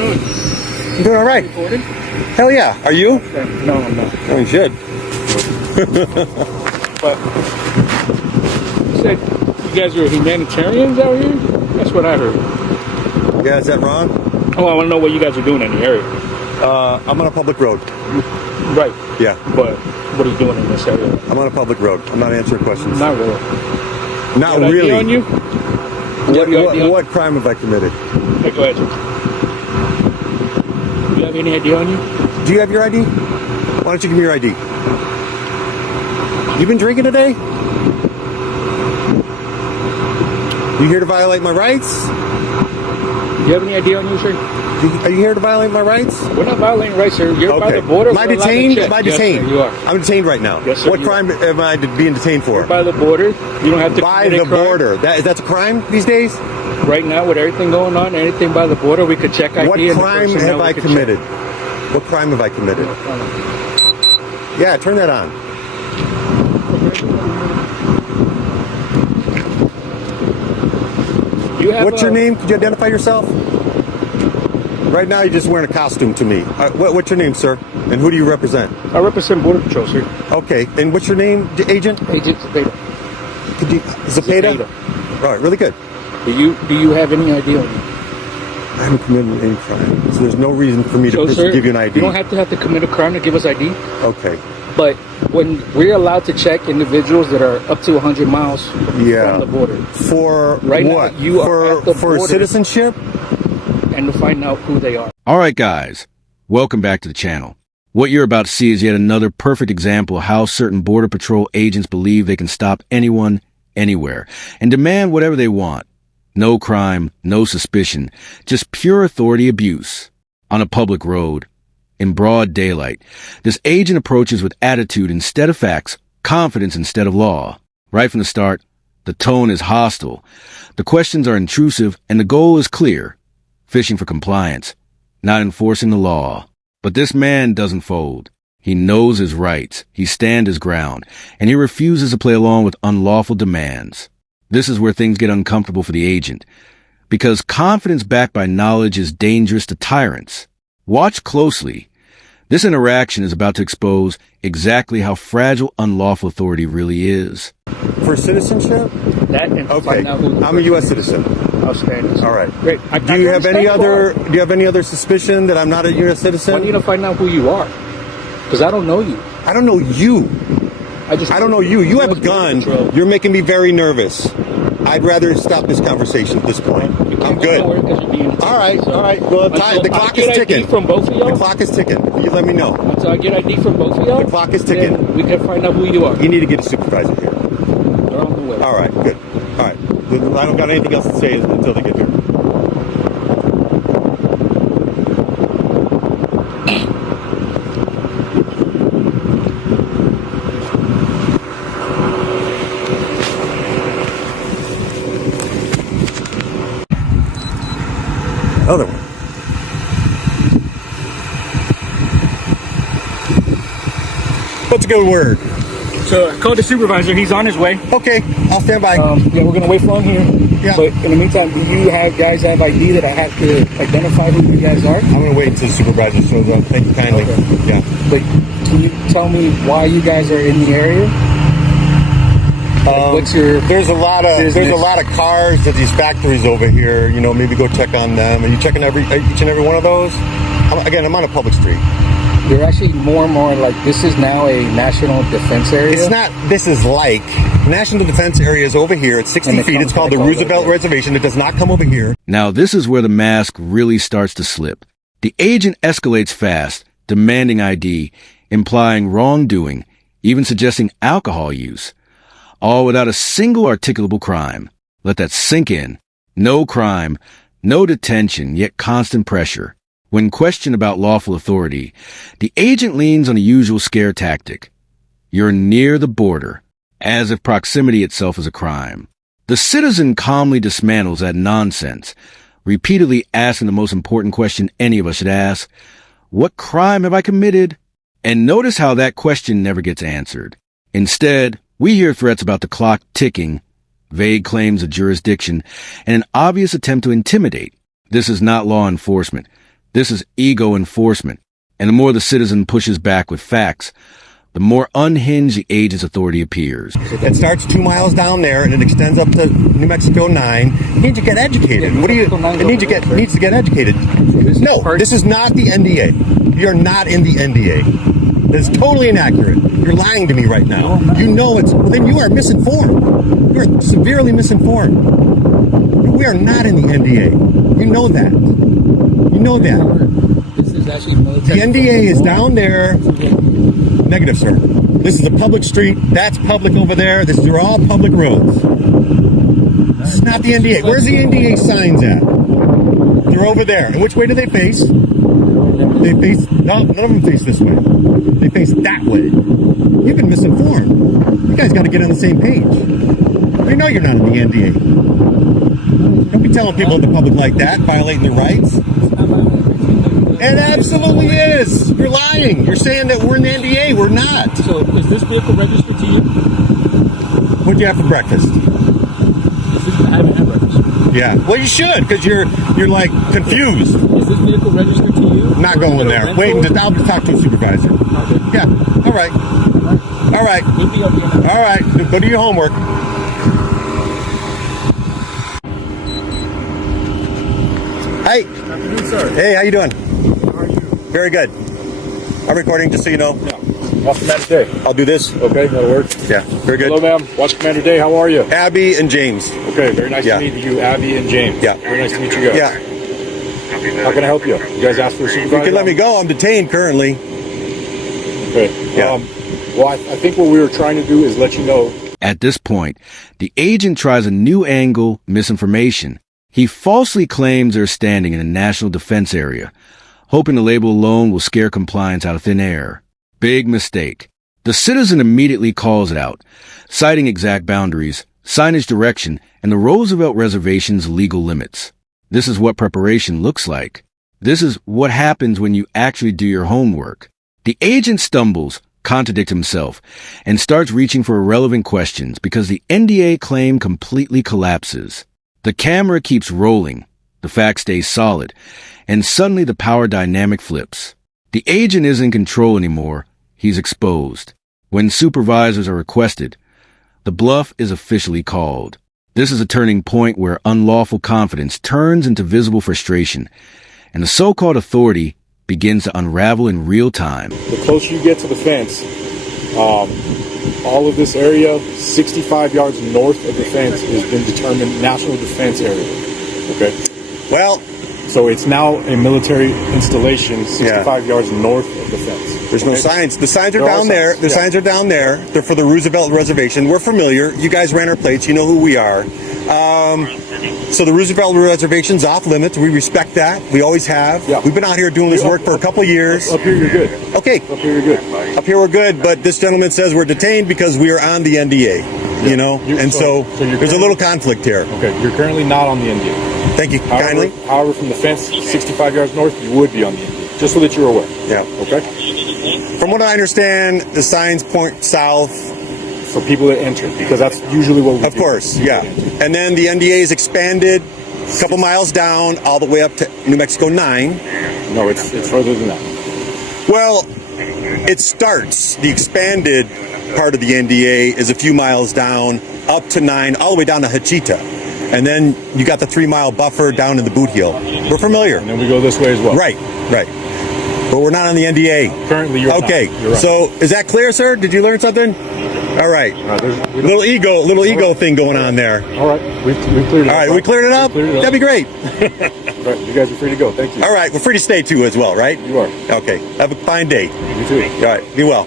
doing? I'm doing all right. Recording? Hell yeah. Are you? No, I'm not. Oh, you should. But you said you guys are humanitarians out here? That's what I heard. Yeah, is that wrong? Oh, I want to know what you guys are doing in the area. I'm on a public road. Right. Yeah. But what are you doing in this area? I'm on a public road. I'm not answering questions. Not really. Not Got really. ID on you? What crime have I committed? Hey, go ahead. Do you have any ID on you? Do you have your ID? Why don't you give me your ID? You been drinking today? You here to violate my rights? Do you have any ID on you, sir? Are you here to violate my rights? We're not violating rights, sir. You're by the border. Am I detained? Am I detained? Yes, sir, you are. I'm detained right now. Yes, sir, what crime am I being detained for? You're by the border. You don't have to By commit a the crime. border. That's a crime these days? Right now, with everything going on, anything by the border, we could check ID. What crime have I committed? What crime have I committed? Yeah, turn that on. What's your name? Could you identify yourself? Right now, you're just wearing a costume to me. What's your name, sir? And who do you represent? I represent Border Patrol, sir. Okay. And what's your name, agent? Agent Zapata. Could you, Zapata? All right, really good. Do you have any ID on you? I haven't committed any crime, so there's no reason for me to sir, give you an ID. You don't have to commit a crime to give us ID. Okay. But when we're allowed to check individuals that are up to 100 miles from the border. For right what? Now, you are at the for border citizenship? and to find out who they are. All right, guys. Welcome back to the channel. What you're about to see is yet another perfect example of how certain Border Patrol agents believe they can stop anyone, anywhere, and demand whatever they want. No crime, no suspicion, just pure authority abuse. On a public road, in broad daylight, this agent approaches with attitude instead of facts, confidence instead of law. Right from the start, the tone is hostile. The questions are intrusive, and the goal is clear. Fishing for compliance, not enforcing the law. But this man doesn't fold. He knows his rights, he stands his ground, and he refuses to play along with unlawful demands. This is where things get uncomfortable for the agent, because confidence backed by knowledge is dangerous to tyrants. Watch closely. This interaction is about to expose exactly how fragile unlawful authority really is. For citizenship? That and Okay. find out who I'm a U.S. citizen. Outstanding. All right. Great. Do you have any other suspicion that I'm not a U.S. citizen? I need to find out who you are, because I don't know you. I don't know you. I don't know you. You have a gun. You're making me very nervous. I'd rather stop this conversation at this point. I'm good. All right. Well, the clock is ticking. From both of y'all? The clock is ticking. You let me know. Until I get ID from both of y'all? The clock is ticking. Then we can find out who you are. You need to get a supervisor here. They're on the way. All right, good. All right. I don't got anything else to say until they get here. Other one. What's a good word? So I called the supervisor. He's on his way. Okay, I'll stand by. Yeah, we're gonna wait for him here. Yeah. But in the meantime, do you guys have ID that I have to identify who you guys are? I'm gonna wait until the supervisor shows up. Thank you kindly. Okay. Yeah. But can you tell me why you guys are in the area? What's your There's a lot of cars at these factories over here. You know, maybe go check on them. Are you checking each and every one of those? I'm on a public street. You're actually more and more like, this is now a national defense area? It's not, this is like, national defense area is over here at 60 feet. It's called the Roosevelt Reservation. It does not come over here. Now, this is where the mask really starts to slip. The agent escalates fast, demanding ID, implying wrongdoing, even suggesting alcohol use. All without a single articulable crime. Let that sink in. No crime, no detention, yet constant pressure. When questioned about lawful authority, the agent leans on the usual scare tactic. You're near the border, as if proximity itself is a crime. The citizen calmly dismantles that nonsense, repeatedly asking the most important question any of us should ask: what crime have I committed? And notice how that question never gets answered. Instead, we hear threats about the clock ticking, vague claims of jurisdiction, and an obvious attempt to intimidate. This is not law enforcement. This is ego enforcement, and the more the citizen pushes back with facts, the more unhinged the agent's authority appears. It starts 2 miles down there and it extends up to New Mexico 9. You need to get educated. What do you? It needs to get educated. No, this is not the NDA. You're not in the NDA. That's totally inaccurate. You're lying to me right now. You know it's. Well, then you are misinformed. You are severely misinformed. We are not in the NDA. You know that. You know that. This is actually military. The NDA is down there. Negative, sir. This is a public street. That's public over there. These are all public roads. This is not the NDA. Where's the NDA signs at? They're over there. And which way do they face? They face, no, none of them face this way. They face that way. You've been misinformed. You guys got to get on the same page. We know you're not in the NDA. Don't be telling people in the public like that, violating their rights. It absolutely is. You're lying. You're saying that we're in the NDA. We're not. So is this vehicle registered to you? What'd you have for breakfast? I haven't had breakfast. Yeah. Well, you should, because you're like confused. Is this vehicle registered to you? Not going there. Wait, I'll just talk to a supervisor. Okay. Yeah. All right. All right. Meet me up here now. All right. Go do your homework. Hi. Good afternoon, sir. Hey, how you doing? How are you? Very good. I'm recording, just so you know. Yeah. Watch Commander Day. I'll do this. Okay, that'll work. Yeah. Very good. Hello, ma'am. Watch Commander Day. How are you? Abby and James. Okay, very nice Yeah. to meet you, Abby and James. Yeah. Very nice to meet you guys. Yeah. How can I help you? You guys asked for a supervisor? You can let me go. I'm detained currently. Okay. Yeah. Well, I think what we were trying to do is let you know. At this point, the agent tries a new angle, misinformation. He falsely claims they're standing in a national defense area, hoping the label alone will scare compliance out of thin air. Big mistake. The citizen immediately calls it out, citing exact boundaries, signage direction, and the Roosevelt Reservation's legal limits. This is what preparation looks like. This is what happens when you actually do your homework. The agent stumbles, contradicts himself, and starts reaching for irrelevant questions because the NDA claim completely collapses. The camera keeps rolling, the fact stays solid, and suddenly the power dynamic flips. The agent isn't in control anymore, he's exposed. When supervisors are requested, the bluff is officially called. This is a turning point where unlawful confidence turns into visible frustration, and the so-called authority begins to unravel in real time. The closer you get to the fence, all of this area, 65 yards north of the fence, has been determined national defense area. Okay? Well, So it's now a military installation 65 yards north of the fence. there's no signs. The signs are There are down there. signs, The yeah. signs are down there. They're for the Roosevelt Reservation. We're familiar. You guys ran our plates. You know who we are. So the Roosevelt Reservation's off limits. We respect that. We always have. Yeah. We've been out here doing this work for a couple of years. Up here, you're good. Okay. Up here, you're good. Up here we're good, but this gentleman says we're detained because we are on the NDA. You know, and so you're there's a little conflict here. Okay, you're currently not on the NDA. Thank you kindly. However, from the fence 65 yards north, you would be on the NDA. Just so that you're aware. Yeah. Okay? From what I understand, the signs point south. For people that enter, because that's usually what we Of do. course, yeah. And then the NDA is expanded a couple miles down, all the way up to New Mexico 9. No, it's further than that. Well, it starts, the expanded part of the NDA is a few miles down, up to 9, all the way down to Hachita. And then you got the 3-mile buffer down in the boot heel. We're familiar. And then we go this way as well. Right, right. But we're not on the NDA. Currently, you're Okay, not. You're right. so is that clear, sir? Did you learn something? All right. Little ego thing going on there. All right, we cleared it up. All right, we cleared it up? That'd be great. Right, you guys are free to go. Thank you. All right, we're free to stay too as well, right? You are. Okay, have a fine day. You too. All right, be well.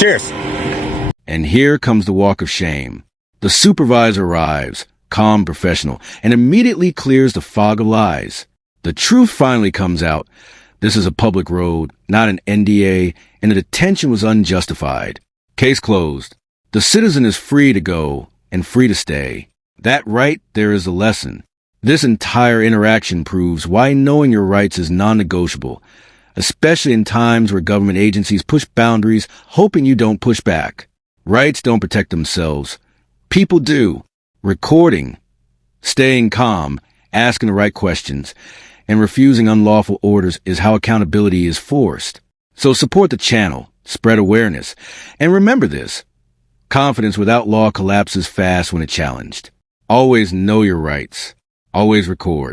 Cheers. And here comes the walk of shame. The supervisor arrives, calm, professional, and immediately clears the fog of lies. The truth finally comes out. This is a public road, not an NDA, and the detention was unjustified. Case closed. The citizen is free to go and free to stay. That right there is the lesson. This entire interaction proves why knowing your rights is non-negotiable, especially in times where government agencies push boundaries hoping you don't push back. Rights don't protect themselves. People do. Recording, staying calm, asking the right questions, and refusing unlawful orders is how accountability is forced. So support the channel, spread awareness, and remember this: confidence without law collapses fast when it's challenged. Always know your rights. Always record.